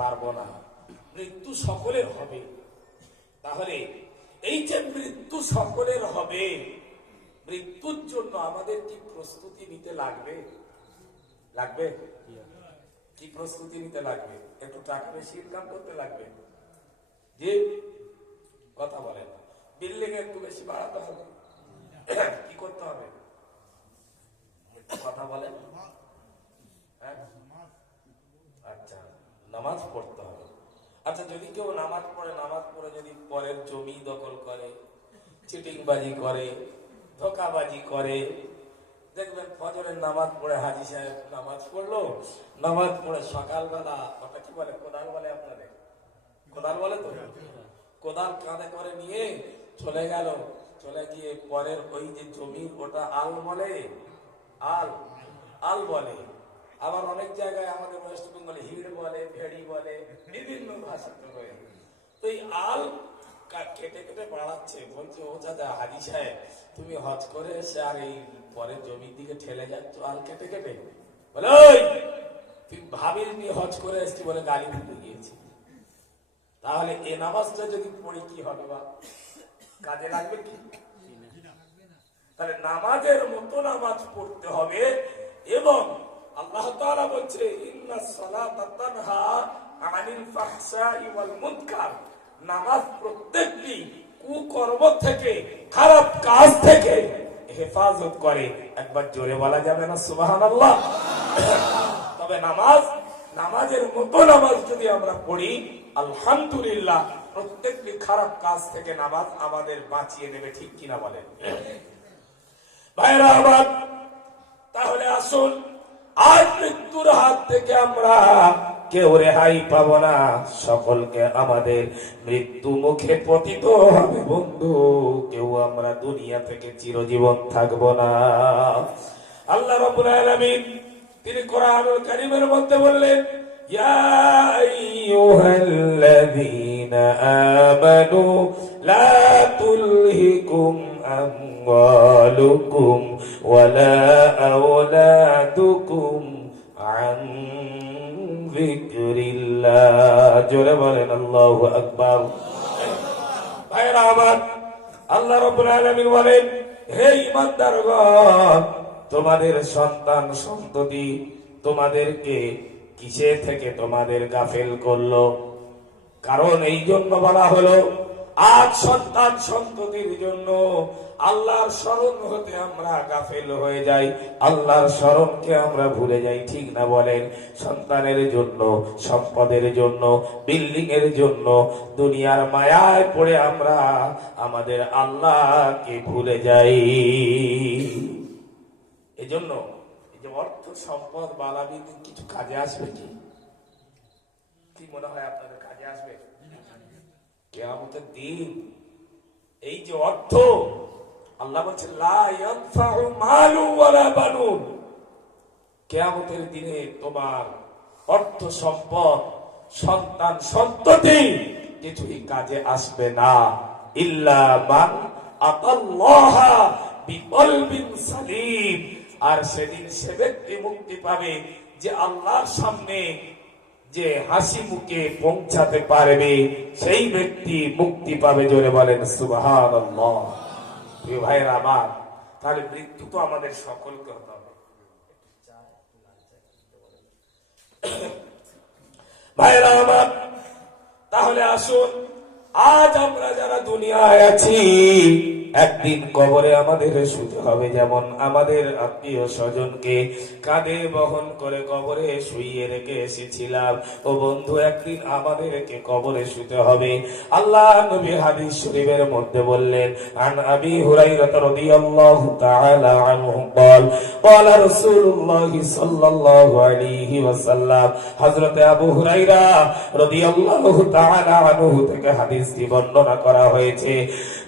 পারবো না, মৃত্যু সকলের হবে। তাহলে এই যে মৃত্যু সকলের হবে, মৃত্যুর জন্য আমাদের কি প্রস্তুতি নিতে লাগবে? লাগবে কি প্রস্তুতি নিতে লাগবে? একটু টাকা বেশি ইনকাম করতে লাগবে, যে কথা বলেন, বিল্ডিং একটু বেশি বাড়াতে হবে, কি করতে হবে? কথা বলেন। আচ্ছা, নামাজ পড়তে হবে। আচ্ছা, যদি কেউ নামাজ পড়ে যদি পরের জমি দখল করে, চিটিংবাজি করে, ধোকাবাজি করে, দেখবেন ফজরের নামাজ পড়ে হাজী সাহেব নামাজ পড়লো, নামাজ পড়ে সকালবেলা ওটা কি বলে, কোদাল বলে আপনাদের, কোদাল বলে তো, কোদাল কাঁধে করে নিয়ে চলে গেল, চলে গিয়ে পরের ওই যে জমি ওটা আল বলে, আল বলে। আবার অনেক জায়গায় আমাদের ওয়েস্ট বেঙ্গলে হিড় বলে, ভেড়ি বলে, বিভিন্ন ভাষাতে রয়ে। তো এই আল কেটে কেটে বাড়াচ্ছে, বলছে ও দাদা হাজী সাহেব তুমি হজ করে এসে আর এই পরের জমির দিকে ঠেলে যাচ্ছ আল কেটে কেটে, বলে ওই তুই ভাবিনি হজ করে এসছি বলে গালি দিতে গিয়েছি। তাহলে এ নামাজটা যদি পড়ি কি হবে বা কাজে লাগবে কি? তাহলে নামাজের মতো নামাজ পড়তে হবে। এবং আল্লাহ তাআলা বলছে ইন্নাস সালাতা তানহা আনিল ফাহশাই ওয়াল মুনকার, নামাজ প্রত্যেকটি কুকর্ম থেকে, খারাপ কাজ থেকে হেফাজত করে। একবার জোরে বলা যাবে না সুবহানাল্লাহ? তবে নামাজের মতো নামাজ যদি আমরা পড়ি, আলহামদুলিল্লাহ, প্রত্যেকটি খারাপ কাজ থেকে নামাজ আমাদের বাঁচিয়ে নেবে। ঠিক কিনা বলেন ভাইরা আমার? তাহলে আসুন, আজ মৃত্যুর হাত থেকে আমরা কেউ রেহাই পাবো না, সকলকে আমাদের মৃত্যু মুখে পতিত হবে বন্ধু। কেউ আমরা দুনিয়া থেকে চিরজীবন থাকবো না। আল্লাহ রাব্বুল আলামিন তিনি কোরআনুল কারীমের মধ্যে বললেন, ইয়া আইয়ুহাল্লাযীনা আমানু লা তুলহিকুম আমওয়ালুকুম ওয়ালা আওলাদুকুম আন যিকরিল্লাহ। জোরে বলেন আল্লাহু আকবার। ভাইরা আমার, আল্লাহ রাব্বুল আলামিন বলেন, হে ঈমানদারগণ, তোমাদের সন্তান সন্ততি তোমাদেরকে কিসে থেকে তোমাদের গাফেল করলো? কারণ এই জন্য বলা হলো, আজ সন্তান সন্ততির জন্য আল্লাহর স্মরণ হতে আমরা গাফেল হয়ে যাই, আল্লাহর স্মরণকে আমরা ভুলে যাই। ঠিক না বলেন? সন্তানের জন্য, সম্পদের জন্য, বিল্ডিং এর জন্য, দুনিয়ার মায়ায় পড়ে আমরা আমাদের আল্লাহকে ভুলে যাই। এজন্য এই যে অর্থ সম্পদ বালাবিদ কিছু কাজে আসবে কি? কি মনে হয় আপনাদের কাজে আসবে? কিয়ামতের দিন এই যে অর্থ, আল্লাহ বলছে লা ইয়ানফাউ মালু ওয়ালা বানুন, কিয়ামতের দিনে তোমার অর্থ সম্পদ, সন্তান সন্ততি কিছুই কাজে আসবে না। ইল্লা মান আতাল্লাহা বিকলবিন সালিম, আর সেদিন সে ব্যক্তি মুক্তি পাবে যে আল্লাহর সামনে যে হাসি মুখে পৌঁছাতে পারবে, সেই ব্যক্তি মুক্তি পাবে। জোরে বলেন সুবহানাল্লাহ। প্রিয় ভাইরা আমার, তাহলে মৃত্যু তো আমাদের সকলকে হতে হবে। ভাইরা আমার, তাহলে আসুন, আজ আমরা যারা দুনিয়ায় আছি, একদিন কবরে আমাদের শুতে হবে। যেমন আমাদের আত্মীয় স্বজনকে কাঁধে বহন করে কবরে শুইয়ে রেখে এসেছিলাম, ও বন্ধু, একদিন আমাদেরকে কবরে শুতে হবে। আল্লাহ নবী হাদিস শরীফের মধ্যে বললেন, আন আবি হুরায়রা রাদিয়াল্লাহু তাআলা আনহু قال قال رسول الله صلى الله عليه وسلم, হযরত আবু হুরায়রা রাদিয়াল্লাহু তাআলা আনহু থেকে হাদিসটি বর্ণনা করা হয়েছে।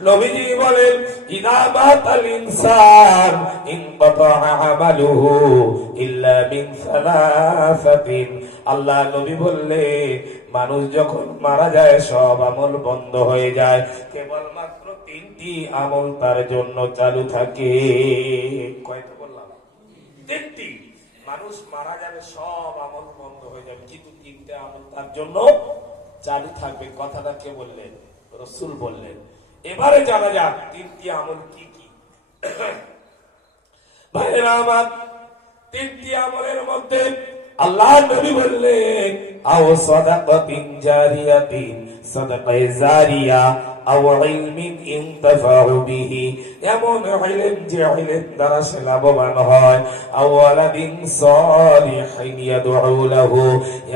নবীজি বলেন, ইযা মাতাল ইনসান ইনকাতা আমালুহু ইল্লা মিন সালাসাতিন। আল্লাহ নবী বললে, মানুষ যখন মারা যায় সব আমল বন্ধ হয়ে যায়, কেবলমাত্র তিনটি আমল তার জন্য চালু থাকে। কয়টা বললাম? তিনটি। মানুষ মারা যাবে, সব আমল বন্ধ হয়ে যাবে, কিন্তু তিনটা তিনটে আমল তার জন্য চালু থাকবে। কথাটা কে বললেন? রাসূল বললেন। এবারে জানা যাক তিনটি আমল কি কি। ভাইরা আমার, তিনটি আমলের মধ্যে আল্লাহ নবী বললেন আও সাদাকাতিন জারিয়াতিন, সাদাকায়ে জারিয়া আও ইলমিন ইনতাফাউ বিহি, এমন ইলম যে ইলম দ্বারা সে লাভবান হয়, আও ওয়ালাদিন সালিহিন ইয়াদউ লাহু,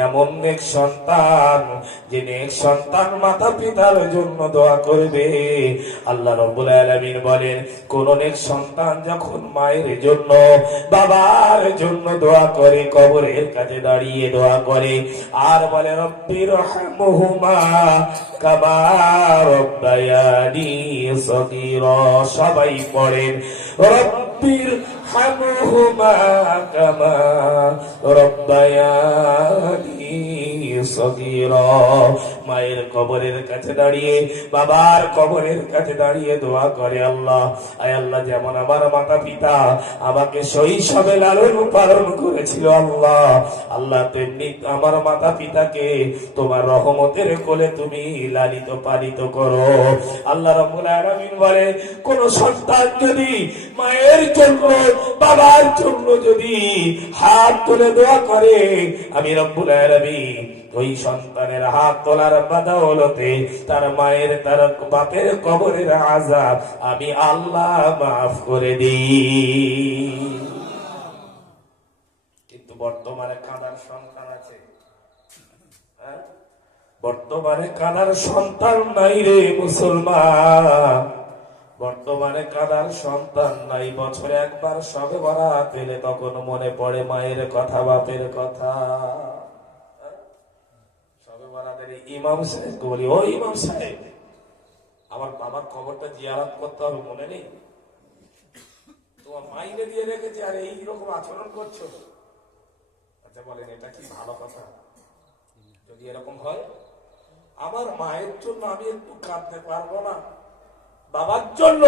এমন নেক সন্তান যে নেক সন্তান মাতা পিতার জন্য দোয়া করবে। আল্লাহ রাব্বুল আলামিন বলেন কোন নেক সন্তান যখন মায়ের জন্য বাবার জন্য দোয়া করে, কবরের কাছে দাঁড়িয়ে দোয়া করে আর বলে রব্বির রহমহুমা কামা রব্বায়ানি সগীরা, সবাই পড়েন রব্বির রহমহুমা কামা রব্বায়ানি সগীরা। মায়ের কবরের কাছে দাঁড়িয়ে, বাবার কবরের কাছে দাঁড়িয়ে দোয়া করে, আল্লাহ আয় আল্লাহ, যেমন আমার মাতা পিতা আমাকে শৈশবে লালন পালন করেছিল আল্লাহ, আল্লাহ তেমনি আমার মাতা পিতাকে তোমার রহমতের কোলে তুমি লালিত পালিত করো। আল্লাহ রাব্বুল আলামিন বলে কোন সন্তান যদি মায়ের জন্য বাবার জন্য যদি হাত তুলে দোয়া করে, আমি রব্বুল আলামিন ওই সন্তানের হাত তোলার বদৌলতে তার মায়ের তার বাপের কবরের আযাব আমি আল্লাহ মাফ করে দিই। কিন্তু বর্তমানে কাঁদার সন্তান আছে, বর্তমানে কাঁদার সন্তান নাই রে মুসলমান, বর্তমানে কাঁদার সন্তান নাই। বছরে একবার সবে বরাত পেলে তখন মনে পড়ে মায়ের কথা, বাপের কথা। ইমাম সাহেব বলি, ও ইমাম সাহেব, আমার বাবার কবরটা জিয়ারত করতে হবে, মনে নেই? তোমার মাইনে দিয়ে রেখেছে আর এইরকম আচরণ করছো। আচ্ছা বলেন এটা কি ভালো কথা? যদি এরকম হয়, আমার মায়ের জন্য আমি একটু কাঁদতে পারবো না? বাবার জন্য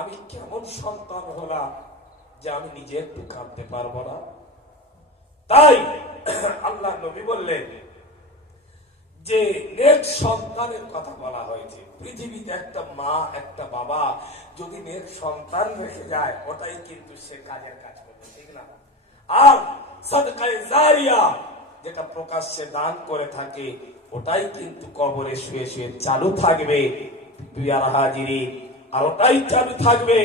আমি কেমন সন্তান হলাম যে আমি নিজে একটু কাঁদতে পারবো না? তাই আল্লাহ নবী বললেন যে নেক সন্তানের কথা বলা হয়েছে। পৃথিবীতে একটা মা একটা বাবা যদি নেক সন্তান রেখে যায়, ওটাই কিন্তু সে কাজের কাজ করবে, ঠিক না? আর সাদকায়ে জারিয়া যেটা প্রকাশ্যে দান করে থাকে, ওটাই কিন্তু কবরে শুয়ে শুয়ে চালু থাকবে বিয়ার হাজিরি, আর ওটাই চালু থাকবে।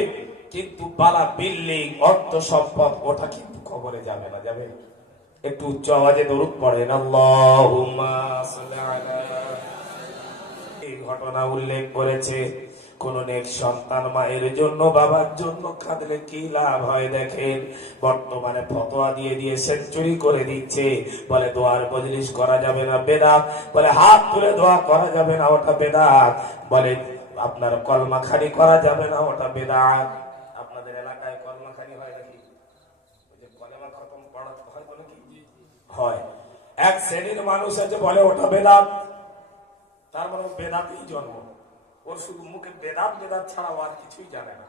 কিন্তু বালা বিল্ডিং অর্থ সম্পদ ওটা কিন্তু কবরে যাবে না, যাবে? একটু উচ্চ আওয়াজে দরুদ পড়েন, আল্লাহুম্মা সাল্লি আলা। এই ঘটনা উল্লেখ করেছে কোন নেক সন্তান মায়ের জন্য বাবার জন্য কাঁদলে কি লাভ হয় দেখেন। বর্তমানে ফতোয়া দিয়ে দিয়ে সেঞ্চুরি করে দিচ্ছে, বলে দোয়ার মজলিস করা যাবে না, বেদাত, বলে হাত তুলে দোয়া করা যাবে না, ওটা বেদাত, বলে আপনার কলমাখানি করা যাবে না, ওটা বেদাত। আপনাদের এলাকায় কলমাখানি হয় নাকি? ওই যে কলেমা খতম পড়া হয় বলে কি হয়, এক শ্রেণীর মানুষ আছে বলে ওটা বেদাত, তার মানে বেদাতেই জন্ম, ওর শুধু মুখে বেদাত বেদাত ছাড়া আর কিছুই জানে না।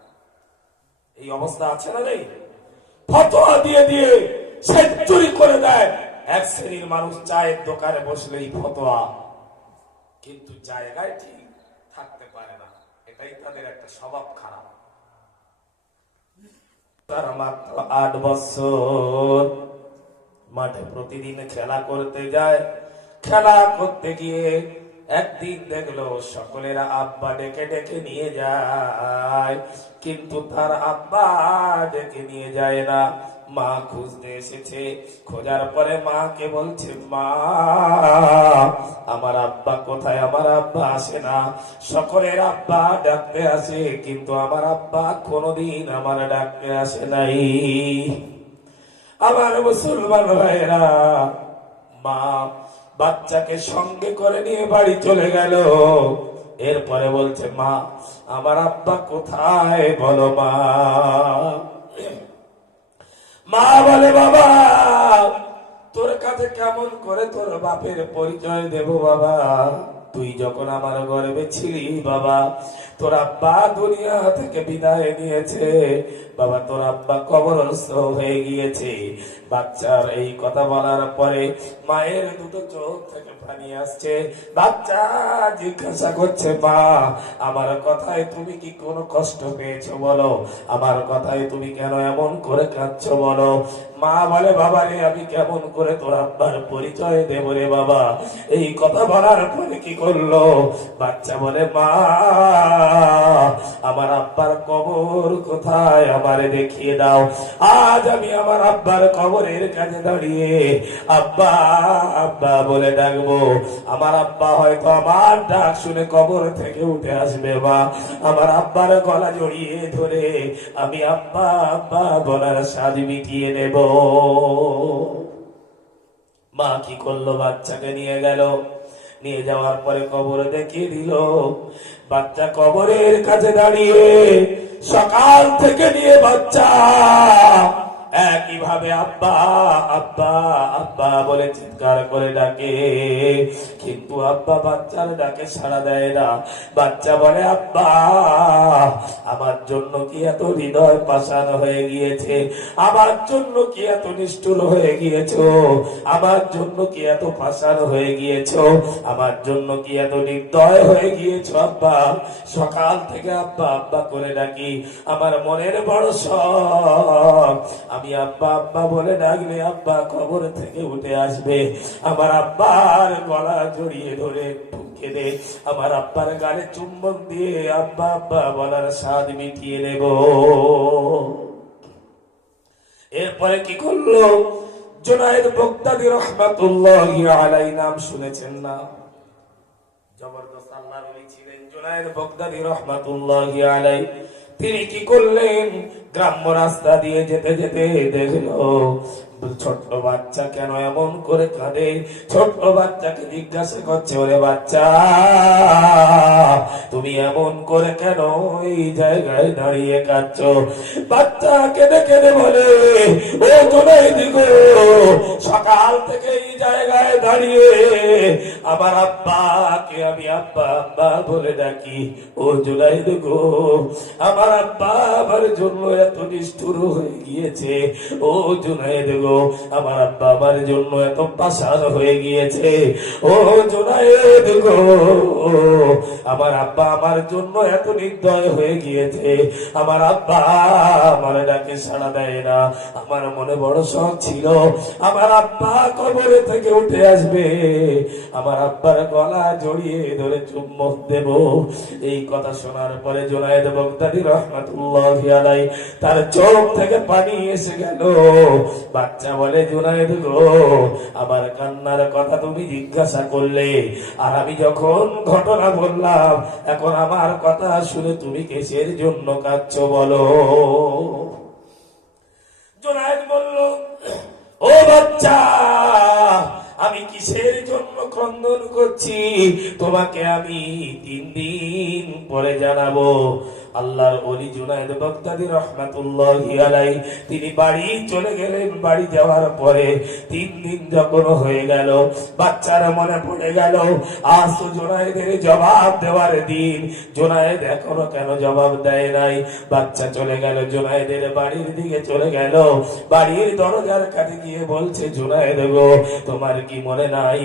এই অবস্থা আছে না নেই? ফতোয়া দিয়ে দিয়ে সেঞ্চুরি করে দেয় এক শ্রেণীর মানুষ। চায়ের দোকানে বসলেই ফতোয়া, কিন্তু জায়গায় ঠিক থাকতে পারে না, এটাই তাদের একটা স্বভাব খারাপ। তার মাত্র 8 বছর, মাঠে প্রতিদিন খেলা করতে যায়। খেলা করতে গিয়ে একদিন দেখলো সকলেরা আব্বা ডেকে ডেকে নিয়ে যায়, কিন্তু তার আব্বা ডেকে নিয়ে যায় না। মা খুঁজতে এসেছে, খোঁজার পরে মাকে বলছে, মা আমার আব্বা কোথায়? আমার আব্বা আসে না। সকলের আব্বা ডাকতে আসে, কিন্তু আমার আব্বা কোনোদিন আমার ডাকতে আসে নাই। আমার মুসলমান ভাইরা, মা বাচ্চাকে সঙ্গে করে নিয়ে বাড়ি চলে গেল। এরপরে বলছে, মা আমার আব্বা কোথায় বলো মা। মা বলে, বাবা তোর কাছে কেমন করে তোর বাপের পরিচয় দেব বাবা? তুই যখন আমার গর্ভে ছিলি বাবা, তোর আব্বা দুনিয়া থেকে বিদায় নিয়েছে বাবা, তোর আব্বা কবরস্থ হয়ে গিয়েছে। বাচ্চার এই কথা বলার পরে মায়ের দুটো চোখ থেকে পানি আসছে। বাচ্চা জিজ্ঞাসা করছে, মা আমার কথায় তুমি কি কোনো কষ্ট পেয়েছো বলো? আমার কথায় তুমি কেন এমন করে কাঁদছো বলো? মা বলে, বাবা রে আমি কেমন করে তোর আব্বার পরিচয় দেব রে বাবা? এই কথা বলার পরে কি করলো? বাচ্চা বলে, মা আমার আব্বার কবর কোথায় আমারে দেখিয়ে দাও। আজ আমি আমার আব্বার কবরের কাছে দাঁড়িয়ে আব্বা আব্বা বলে ডাকবো। আমার আব্বা হয়তো আমার ডাক শুনে কবর থেকে উঠে আসবে। মা আমার আব্বার গলা জড়িয়ে ধরে আমি আব্বা আব্বা বলার স্বাদ মিটিয়ে নেব। মা কি করলো? বাচ্চাকে নিয়ে গেল, নিয়ে যাওয়ার পরে কবর দেখিয়ে দিল। বাচ্চা কবরের কাছে দাঁড়িয়ে সকাল থেকে নিয়ে বাচ্চা একইভাবে আব্বা আব্বা আব্বা বলে চিৎকার করে ডাকে, কিন্তু আব্বা বাচ্চার ডাকে সাড়া দেয় না। বাচ্চা বলে, আব্বা আমার জন্য কি এত হৃদয় পাষাণ হয়ে গিয়েছে? আমার জন্য কি এত নিষ্ঠুর হয়ে গিয়েছো? আমার জন্য কি এত পাষাণ হয়ে গিয়েছো? আমার জন্য কি এত নির্দয় হয়ে গিয়েছো আব্বা? সকাল থেকে আব্বা আব্বা করে ডাকি, আমার মনের বড় শখ আমি আব্বা আব্বা বলে ডাকলে আব্বা কবর থেকে উঠে আসবে। আমার আব্বার গলা জড়িয়ে ধরে ঢুকে দে, আমার আব্বার গালে চুম্বন দিয়ে আব্বা আব্বা বলার স্বাদ মিটিয়ে নেব। এরপরে কি করলো? জুনায়েদ বাগদাদী রাহমাতুল্লাহি আলাইহি, নাম শুনেছেন না? জবরদস্ত আল্লাহর ওলি ছিলেন জুনায়েদ বাগদাদী রাহমাতুল্লাহি আলাইহি। তিনি কি করলেন? গ্রাম্য রাস্তা দিয়ে যেতে যেতে দেখলো ছোট্ট বাচ্চা কেন এমন করে কাঁদে। ছোট্ট বাচ্চাকে জিজ্ঞাসা করছে, ওরে বাচ্চা তুমি এমন করে কেন এই জায়গায় দাঁড়িয়ে কাঁদছো? বাচ্চা কেঁদে কেঁদে বলে, ও জুনায়েদ গো, সকাল থেকে এই জায়গায় দাঁড়িয়ে আমার আব্বাকে আমি আব্বা আব্বা বলে ডাকি। ও জুনায়েদ গো, আমার আব্বা আমার জন্য এত নিষ্ঠুর হয়ে গিয়েছে। ও জুনায়েদ গো, আমার আব্বা আমার জন্য এত পাষাণ হয়ে গিয়েছে। ও জুনায়েদ গো, আমার আব্বা আমার জন্য এত নির্দয় হয়ে গিয়েছে। আমার আব্বা আমার ডাকে সাড়া দেয় না। আমার মনে বড় শখ ছিল আমার আব্বা কবরে থেকে উঠে আসবে, আমার আব্বার গলা জড়িয়ে ধরে চুম্বন দেব। এই কথা শোনার পরে জুনায়েদ বাগদাদী রাহমাতুল্লাহি আলাইহি তার চোখ থেকে পানি এসে গেল। বাচ্চা বলে, জুনায়েদ গো, আমার কান্নার কথা তুমি জিজ্ঞাসা করলে, আর আমি যখন ঘটনা বললাম, এখন আমার কথা শুনে তুমি কিসের জন্য কাঁদছো বলো? জুনায়েদ বলল, ও বাচ্চা, আমি কিসের জন্য ক্রন্দন করছি তোমাকে আমি 3 দিন পরে জানাবো। আল্লাহর ওলি জুনায়েদ বাগদাদী রাহমাতুল্লাহি আলাইহি তিনি বাড়ি চলে গেলেন। বাড়ি যাওয়ার পরে 3 দিন যখন হয়ে গেল, বাচ্চার মনে পড়ে গেল আজ তো জুনায়েদের জবাব দেওয়ার দিন। জুনায়েদ এখনো কেন জবাব দেয় নাই? বাচ্চা চলে গেল জুনায়েদের বাড়ির দিকে চলে গেল। বাড়ির দরজার কাছে গিয়ে বলছে, জুনায়েদ গো, তোমার কি মনে নাই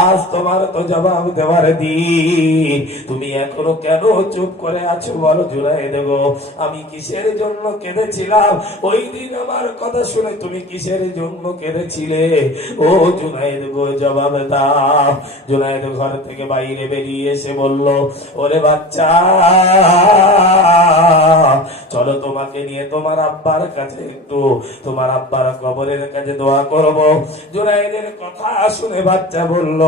আজ তোমার তো জবাব দেওয়ার দিন? তুমি এখনো কেন চুপ করে আছো বলো জুনায়েদ গো? আমি কিসের জন্য কেঁদেছিলাম ওই দিন? আমার কথা শুনে তুমি কিসের জন্য কেঁদেছিলে? ও জুনায়েদ গো, জবাব দাও। জুনায়েদ ঘর থেকে বাইরে বেরিয়ে এসে বলল, ওরে বাচ্চা, চলো তোমাকে নিয়ে তোমার আব্বার কাছে একটু তোমার আব্বার কবরের কাছে দোয়া করব। জুনায়েদের কথা শুনে বাচ্চা বলল,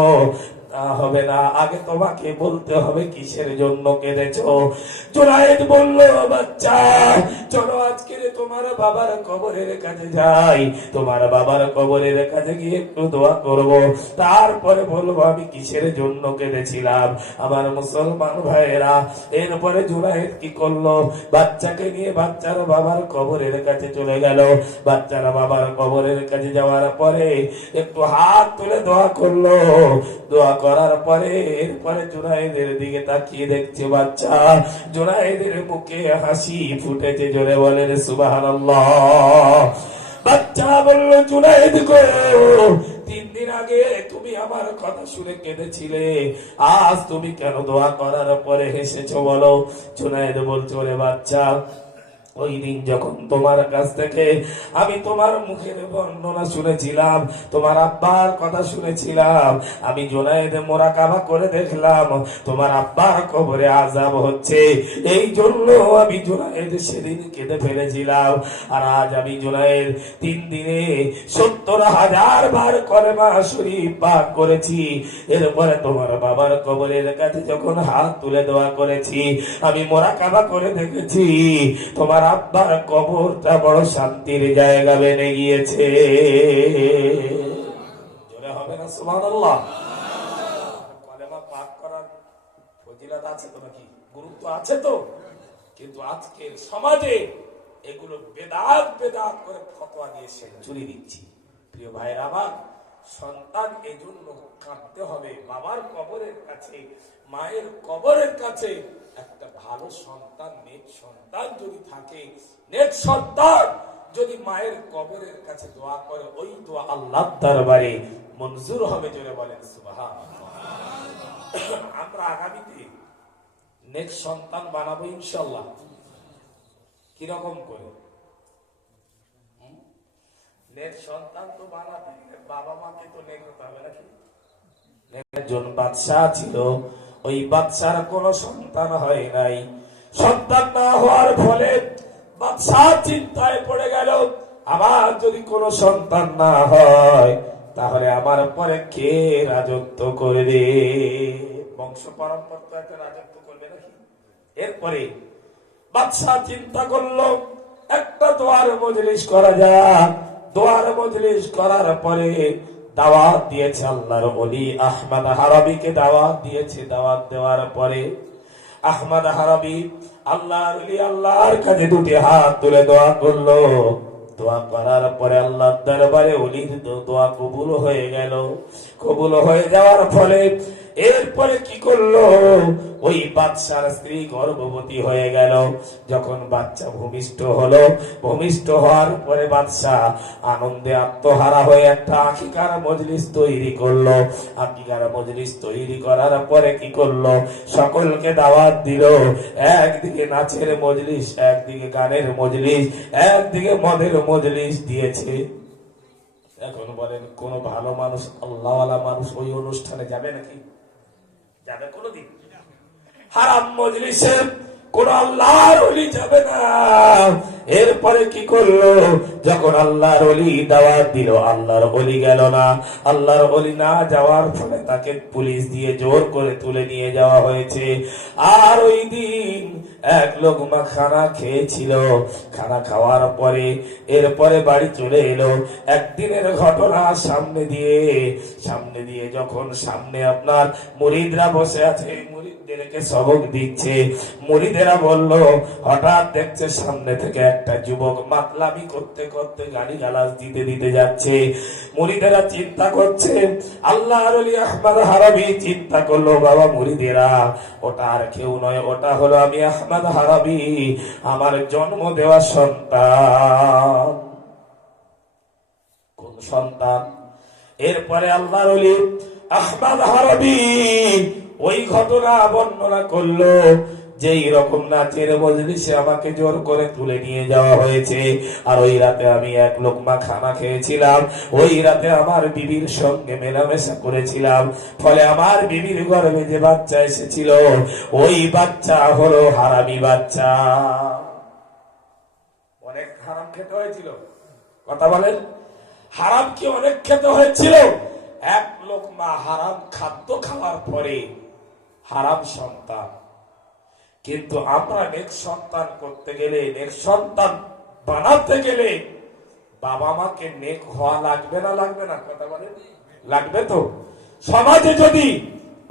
হবে না, আগে তোমাকে বলতে হবে কিসের জন্য কেঁদেছো। জুনায়েদ বলল, বাচ্চা চলো আজকে তোমার বাবার কবরের কাছে যাই, তোমার বাবার কবরের কাছে গিয়ে একটু দোয়া করব, তারপরে বলবো আমি কিসের জন্য কেঁদেছিলাম। আমার মুসলমান ভাইয়েরা, এরপরে জুনায়েদ কি করলো, বাচ্চাকে নিয়ে বাচ্চার বাবার কবরের কাছে চলে গেল। বাচ্চারা বাবার কবরের কাছে যাওয়ার পরে একটু হাত তুলে দোয়া করলো। দোয়া করার পরে এরপরে জুনায়েদের দিকে তাকিয়ে দেখছে বাচ্চা, জুনায়েদের মুখে হাসি ফুটেছে, জোরে বলেন সুবহানাল্লাহ। বাচ্চা বলল, জুনায়েদ গো, 3 দিন আগে তুমি আমার কথা শুনে কেঁদেছিলে, আজ তুমি কেন দোয়া করার পরে হেসেছো বলো। জুনায়েদ বলছে, ওরে বাচ্চা, ওই দিন যখন তোমার কাছ থেকে আমি তোমার মুখের বর্ণনা শুনেছিলাম, তোমার আব্বার কথা শুনেছিলাম, আমি জুনায়েদ মুরাকাবা করে দেখলাম তোমার আব্বার কবরে আযাব হচ্ছে, এই জন্য আমি জুনায়েদ সেদিন কেঁদে ফেলেছিলাম। আর আজ আমি জুনায়েদ 3 দিনে 70,000 বার কলেমা শরীফ পাঠ করেছি। এরপরে তোমার বাবার কবরের কাছে যখন হাত তুলে দোয়া করেছি, আমি মুরাকাবা করে দেখেছি তোমার আব্বার কবরটা বড় শান্তির জায়গা বেনে গিয়েছে। জোরে হবে না সুবহানাল্লাহ। কলেমা পাঠ করার ফজিলত আছে তো, নাকি গুরুত্ব আছে তো, কিন্তু আজকের সমাজে এগুলো বেদাত বেদাত করে ফতোয়া দিয়ে সেঞ্চুরি দিচ্ছি। প্রিয় ভাইরা আমার, সন্তান এই জন্য কাঁদতে হবে বাবার কবরের কাছে, মায়ের কবরের কাছে। একটা ভালো সন্তান, নেক সন্তান যদি থাকে, নেক সন্তান যদি মায়ের কবরের কাছে দোয়া করে, ওই দোয়া আল্লাহর দরবারে মঞ্জুর হবে। জোরে বলেন সুবহানাল্লাহ। আমরা আগামীতে নেক সন্তান বানাবো ইনশাআল্লাহ। কিরকম করে? নেক সন্তান তো বানাতে বাবা মাকে তো নেক হতে হবে নাকি? একজন বাদশা ছিল, ওই বাদশার কোন সন্তান হয় নাই। সন্তান না হওয়ার ফলে বাদশা চিন্তায় পড়ে গেল, আমার যদি কোনো সন্তান না হয় তাহলে আমার পরে কে রাজত্ব করবে? বংশ পরম্পরা তো একটা রাজত্ব করবে নাকি? এরপরে বাদশা চিন্তা করলো একটা দোয়ার মজলিস করা যাক। দোয়ার মজলিস করার পরে দাওয়াত দিয়েছে আল্লাহর ওলি আহমদ হারাবিকে, দাওয়াত দিয়েছে। দাওয়াত দেওয়ার পরে আহমদ হারাবি আল্লাহর ওলি আল্লাহর কাছে 2টি হাত তুলে দোয়া করলো। দোয়া করার পরে আল্লাহর দরবারে ওলির দোয়া কবুল হয়ে গেল। কবুল হয়ে যাওয়ার ফলে এরপরে কি করলো, ওই বাদশার স্ত্রী গর্ভবতী হয়ে গেল। যখন বাচ্চা ভূমিষ্ঠ হলো, ভূমিষ্ঠ হওয়ার পরে বাদশা আনন্দে আত্মহারা হয়ে একটা আকিকার মজলিস তৈরি করলো। আকিকার মজলিস তৈরি করার পরে কি করলো, সকলকে দাওয়াত দিল। একদিকে নাচের মজলিস, একদিকে গানের মজলিস, একদিকে মদের মজলিস দিয়েছে। এখন বলেন, কোন ভালো মানুষ, আল্লাহওয়ালা মানুষ ওই অনুষ্ঠানে যাবে নাকি? যাবে কোনদিন? হারাম মজলিসে কোন আল্লাহর ওলি যাবে না। এরপরে কি করলো, যখন আল্লাহর ওলি দাওয়াত দিল, আল্লাহর ওলি গেল না। আল্লাহর ওলি না যাওয়ার ফলে তাকে পুলিশ দিয়ে জোর করে তুলে নিয়ে যাওয়া হয়েছে। আর ওই দিন এক লোকমা খানা খেয়েছিল। খানা খাওয়ার পরে এরপরে বাড়ি চলে এলো। একদিনের ঘটনা সামনে দিয়ে যখন সামনে আপনার মুরিদরা বসে আছে, মুরিদদেরকে সবক দিচ্ছে। মুরিদেরা বলল, হঠাৎ দেখছে সামনে থেকে একটা যুবক মাতলামি করতে করতে গালি গালাজ দিতে যাচ্ছে। মুরিদেরা চিন্তা করছে, আল্লাহর ওলি আহমদ হারাবি চিন্তা করলো, বাবা মুরিদেরা, ওটা আর কেউ নয়, ওটা হলো আমি আহমদ হারাবি, আমার জন্ম দেওয়া সন্তান। কোন সন্তান? এরপরে আল্লাহর ওলি আহমদ হারাবি ওই ঘটনা বর্ণনা করলো, যেই রকম নাচের মজলিসে আমাকে জোর করে তুলে নিয়ে যাওয়া হয়েছে, আর ওই রাতে আমি এক লোকমা খানা খেয়েছিলাম, ওই রাতে আমার বিবির সঙ্গে মেলামেশা করেছিলাম, ফলে আমার বিবির গর্ভে যে বাচ্চা এসেছিল, ওই বাচ্চা হলো হারামি বাচ্চা। অনেক হারাম খেতে হয়েছিল, কথা বলেন, হারাম কি অনেক খেতে হয়েছিল? এক লোক মা হারাম খাদ্য খাওয়ার পরে হারাম সন্তান। কিন্তু আমরা নেক সন্তান করতে গেলে, নেক সন্তান বানাতে গেলে বাবা মাকে নেক হওয়া লাগবে না? লাগবে না? কথা বলেন, লাগবে তো। সমাজে যদি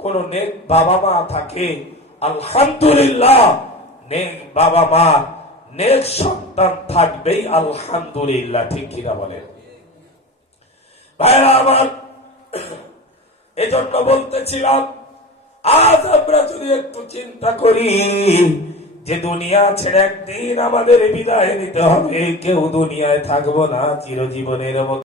কোন নেক বাবা মা থাকে, আলহামদুলিল্লাহ, নেক বাবা মা, নেক সন্তান থাকবেই, আলহামদুলিল্লাহ। ঠিক কিনা বলেন ভাইরা আমার? এজন্য বলতেছিলাম, আজ আমরা যদি একটু চিন্তা করি যে দুনিয়া ছেড়ে একদিন আমাদের বিদায় নিতে হবে, কেউ দুনিয়ায় থাকবো না চিরজীবনের মতো।